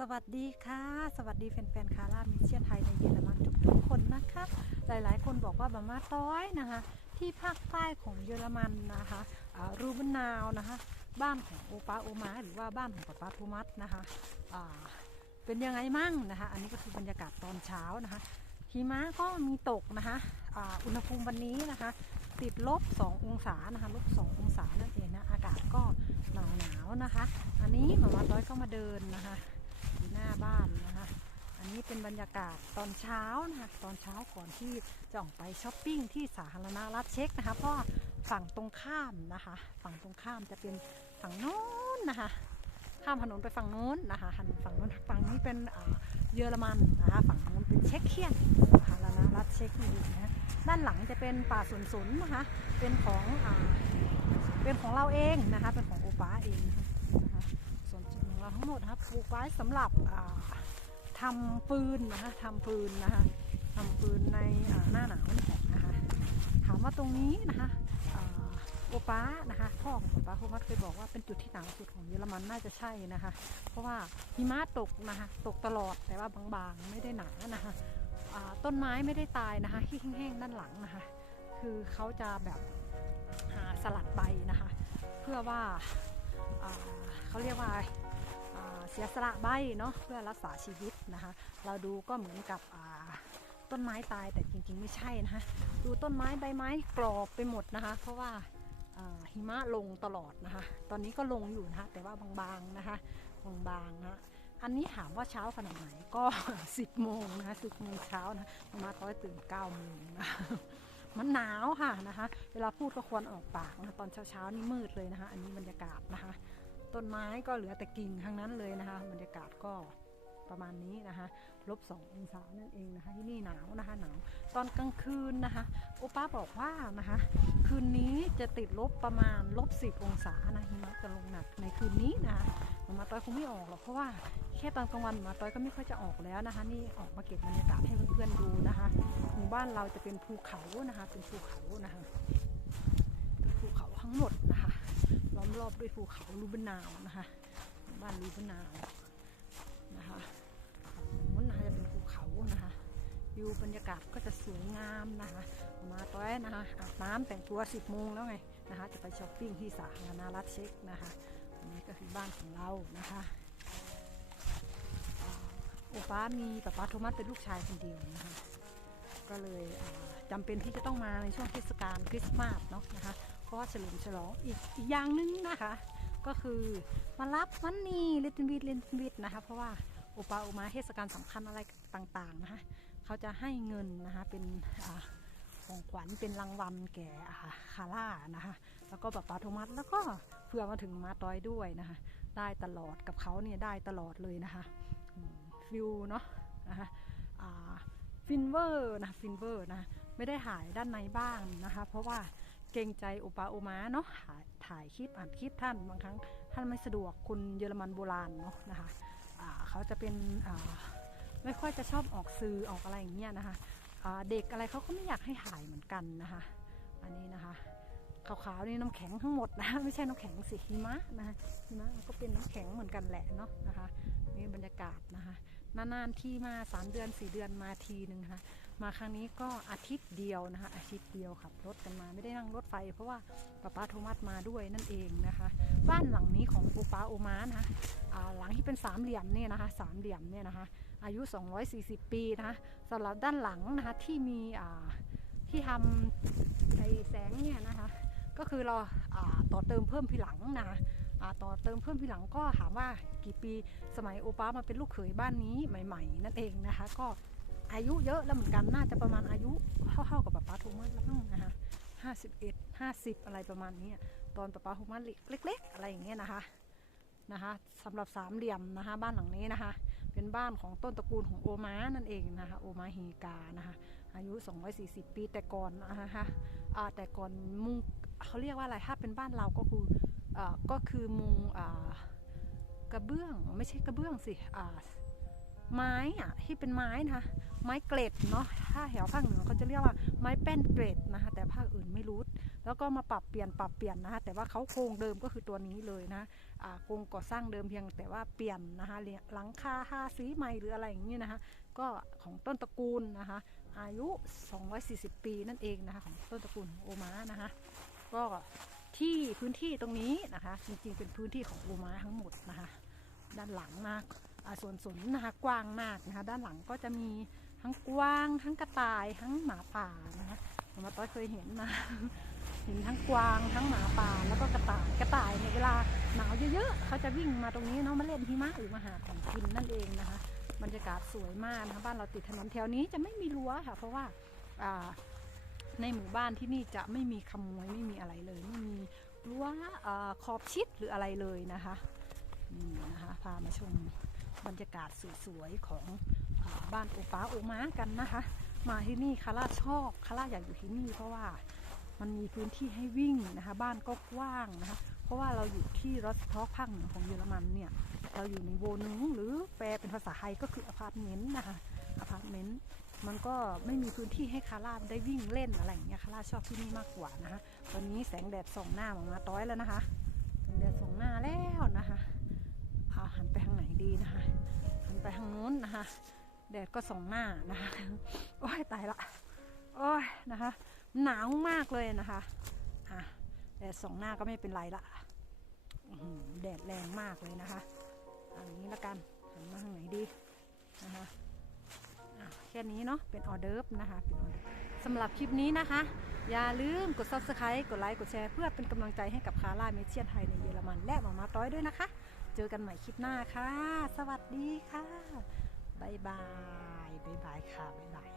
สวัสดีค่ะ สวัสดีแฟนๆคาร่ามิเชียนไทยในเยอรมันทุกๆคนนะคะ หลายๆ คนบอกว่าบามาต้อยนะคะ ที่ภาคใต้ของเยอรมันนะคะรูบนนาวนะคะ บ้านของโอปาโอมาหรือว่าบ้านของปาปาโทมัสนะคะเป็นยังไงมั่งนะคะ อันนี้ก็คือบรรยากาศตอนเช้านะคะหิมะก็มีตกนะคะอุณหภูมิวันนี้นะคะ ติดลบ 2 องศานะคะลบ 2 องศานั่นเองนะอากาศก็หนาวหนาวนะคะ อันนี้หมามาต้อยก็มาเดินนะคะ อยู่หน้าบ้านนะคะ อันนี้เป็นบรรยากาศตอนเช้านะคะตอนเช้าก่อนที่จะออกไปช้อปปิ้งที่สาธารณรัฐเช็กนะคะ เพราะฝั่งตรงข้ามนะคะ ฝั่งตรงข้ามจะเป็นฝั่งโน้นนะคะ ข้ามถนนไปฝั่งโน้นนะคะหันฝั่งโน้นฝั่งนี้เป็นเยอรมันนะคะฝั่งโน้นเป็นเช็กเคียนสาธารณรัฐเช็กนี่นะด้านหลังจะเป็นป่าสวนสนนะคะเป็นของอเป็นของเราเองนะคะเป็นของโอป้าเองนะคะ งหมดนะคะปลูกไว้สำหรับอ่าทำปืนนะคะทำปืนนะคะทำปืนในหน้าหนาวนี่แหละนะคะถามว่าตรงนี้นะคะอ่าโอป้านะคะพ่อของโอป้าโฮมัสเคยบอกว่าเป็นจุดที่หนาวสุดของเยอรมันน่าจะใช่นะคะ เพราะว่าหิมะตกนะคะตกตลอดแต่ว่าบางๆไม่ได้หนานะคะต้นไม้ไม่ได้ตายนะคะที่แห้งๆด้านหลังนะคะ คือเขาจะแบบอ่าสลัดใบนะคะ เพื่อว่าเขาเรียกว่า สียสละใบเนาะเพื่อรักษาชีวิตนะคะ เราดูก็เหมือนกับต้นไม้ตายแต่จริงๆไม่ใช่นะคะ ดูต้นไม้ใบไม้กรอบไปหมดนะคะ เพราะว่าหิมะลงตลอดนะคะ ตอนนี้ก็ลงอยู่นะคะ แต่ว่าบางๆนะคะ บางๆนะอันนี้ถามว่าเช้าขนาดไหนก็ 10 โมงนะคะ10 โมงเช้านะมาต้อยตื่น 9 โมงนะมันหนาวค่ะนะคะ เวลาพูดก็ควรออกปากนะะตอนเช้าๆนี่มืดเลยนะคะ อันนี้บรรยากาศนะคะ ต้นไม้ก็เหลือแต่กิ่งทั้งนั้นเลยนะคะบรรยากาศก็ประมาณนี้นะคะลบสององศานั่นเองนะคะ ที่นี่หนาวนะคะหนาวตอนกลางคืนนะคะ โอป้าบอกว่านะคะ คืนนี้จะติดลบประมาณลบสิบองศานะหิมะจะลงหนักในคืนนี้นะคะมาต้อยคงไม่ออกหรอกเพราะว่าแค่ตอนกลางวันมาต้อยก็ไม่ค่อยจะออกแล้วนะคะ นี่ออกมาเก็บบรรยากาศให้เพื่อนๆดูนะคะหมู่บ้านเราจะเป็นภูเขานะคะ เป็นภูเขานะคะเป็นภูเขาทั้งหมดนะคะ ล้อมรอบด้วยภูเขาลูบนาวนะคะ บ้านลูบนาวนะคะฝั่งนู้นนะคะจะเป็นภูเขานะคะวิวบรรยากาศก็จะสวยงามนะคะ มาต้อยนะคะอาบน้ำแต่งตัว10โมงแล้วไงนะคะ จะไปช้อปปิ้งที่สาธารณรัฐเช็กนะคะันนี้ก็คือบ้านของเรานะคะโอป้ามีป้าป้าโทมัสเป็นลูกชายคนเดียวนะคะ ก็เลยอ่าจำเป็นที่จะต้องมาในช่วงเทศกาลคริสต์มาสเนาะนะคะ เพราะว่าเฉลิมฉลองอีกอีกอย่างหนึงนะคะ ก็คือมารับวันนี้เลนวิดเลนวิดนะคะ เพราะว่าโอปาโอมาเทศกาลสำคัญอะไรต่างๆนะคะเขาจะให้เงินนะคะเป็นของขวัญเป็นรางวัลแก่คาร่านะคะ แล้วก็ปาปาโทมัสแล้วก็เพื่อมาถึงมาต้อยด้วยนะคะ ได้ตลอดกับเขาเนี่ยได้ตลอดเลยนะคะฟิวเนาะนะคะฟินเวอร์นะฟินเวอร์นะไม่ได้ถ่ายด้านในบ้างนะคะ เพราะว่า เกรงใจโอปาโอมาเนาะถ่ายถ่ายคลิปอ่านคลิปท่านบางครั้งท่านไม่สะดวกคุณเยอรมันโบราณเนาะนะคะเขาจะเป็นไม่ค่อยจะชอบออกสื่อออกอะไรอย่างเงี้ยนะคะเด็กอะไรเขาก็ไม่อยากให้ถ่ายเหมือนกันนะคะ อันนี้นะคะขาวๆนี่น้ำแข็งทั้งหมดนะไม่ใช่น้ำแข็งสิหิมะนะคะหิมะก็เป็นน้ำแข็งเหมือนกันแหละเนาะนะคะนี่บรรยากาศนะคะนานๆที่มาสามเดือนสี่เดือนมาทีหนึ่งนะคะ มาครั้งนี้ก็อาทิตย์เดียวนะคะอาทิตย์เดียวขับรถกันมาไม่ได้นั่งรถไฟ เพราะว่าป้าป้าโทมัสมาด้วยนั่นเองนะคะ บ้านหลังนี้ของโอป้าโอมานะคะหลังที่เป็นสามเหลี่ยมเนี่ยนะคะสามเหลี่ยมเนี่ยนะคะ อายุ 240 ปีนะคะสำหรับด้านหลังนะคะที่มีที่ทำไอแสงเนี่ยนะคะก็คือเราาต่อเติมเพิ่มทีหลังนะคะต่อเติมเพิ่มทีหลังก็ถามว่ากี่ปีสมัยโอป้ามาเป็นลูกเขยบ้านนี้ใหม่ ๆ นั่นเองนะคะ ก็ อายุเยอะแล้วเหมือนกันน่าจะประมาณอายุเท่าๆกับป๊าป๊าโทมัสแล้วมั้งนะคะ51 50อะไรประมาณนี้ตอนป๊าป๊าโทมัสเล็ก ๆ อะไรอย่างเงี้ยนะคะนะคะสำหรับสามเหลี่ยมนะคะบ้านหลังนี้นะคะ เป็นบ้านของต้นตระกูลของโอมานั่นเองนะคะโอมาฮีกานะคะอายุ 240 ปีแต่ก่อนนะคะแต่ก่อนมุงเขาเรียกว่าอะไรถ้าเป็นบ้านเราก็คืออก็คือมุงอกระเบื้องไม่ใช่กระเบื้องสิอ ไม้อะที่เป็นไม้นะคะไม้เกล็ดเนาะถ้าแถวภาคเหนือเขาจะเรียกว่าไม้แป้นเกล็ดนะคะแต่ภาคอื่นไม่รู้แล้วก็มาปรับเปลี่ยนปรับเปลี่ยนนะคะแต่ว่าเขาโครงเดิมก็คือตัวนี้เลยนะโครงก่อสร้างเดิมเพียงแต่ว่าเปลี่ยนนะคะหลังคาทาสีใหม่หรืออะไรอย่างนี้นะคะก็ของต้นตระกูลนะคะอายุ 240 ปีนั่นเองนะคะของต้นตระกูลโอมานะคะก็ที่พื้นที่ตรงนี้นะคะจริงๆเป็นพื้นที่ของโอมาทั้งหมดนะคะ ด้านหลังนะอ่าส่วนสวนนะคะกว้างมากนะคะ ด้านหลังก็จะมีทั้งกว้าง ทั้งกระต่ายทั้งหมาป่านะคะผมมาต้อยเคยเห็นนะเห็นทั้งกวางทั้งหมาป่าแล้วก็กระต่ายกระต่ายในเวลาหนาวเยอะๆเขาจะวิ่งมาตรงนี้เนาะมาเล่นหิมะหรือมาหาของกินนั่นเองนะคะ บรรยากาศสวยมากนะคะบ้านเราติดถนนแถวนี้จะไม่มีรั้วค่ะ เพราะว่าในหมู่บ้านที่นี่จะไม่มีขโมยไม่มีอะไรเลย ไม่มีรั้วขอบชิดหรืออะไรเลยนะคะ นี่นะคะพามาชมบรรยากาศสวยๆของอบ้านโอป้าโอม้ากันนะคะ มาที่นี่คาร่าชอบคาร่าอยากอยู่ที่นี่เพราะว่ามันมีพื้นที่ให้วิ่งนะคะ บ้านก็กว้างนะคะ เพราะว่าเราอยู่ที่รอสทอกภาคเหนือของเยอรมันเนี่ย เราอยู่ในโวนึงหรือแปลเป็นภาษาไทยก็คืออพาร์ตเมนต์นะคะอพาร์ตเมนต์มันก็ไม่มีพื้นที่ให้คาร่าได้วิ่งเล่นอะไรอย่างเงี้ยคาร่าชอบที่นี่มากกว่านะคะตอนนี้แสงแดดส่องหน้ามามาต้อยแล้วนะคะแสงแดดส่องหน้าแล้วนะคะอาหันไปทางไหน ดีนะคะหันไปทางนู้นนะคะ แดดก็ส่องหน้านะคะโอ้ยตายละโอ้ยนะคะหนาวมากเลยนะคะอะแดดส่องหน้าก็ไม่เป็นไรละแดดแรงมากเลยนะคะอันนี้ละกันหันมาทางไหนดีนะคะอะแค่นี้เนาะเป็นออเดิร์ฟนะคะเป็นออเดิร์ฟสำหรับคลิปนี้นะคะ อย่าลืมกด subscribe กดไลค์กดแชร์เพื่อเป็นกำลังใจให้กับคาร่าเมเชียนไทยในเยอรมันและหมามาต้อยด้วยนะคะ เจอกันใหม่คลิปหน้าค่ะ สวัสดีค่ะบายบายบายบายค่ะบายบาย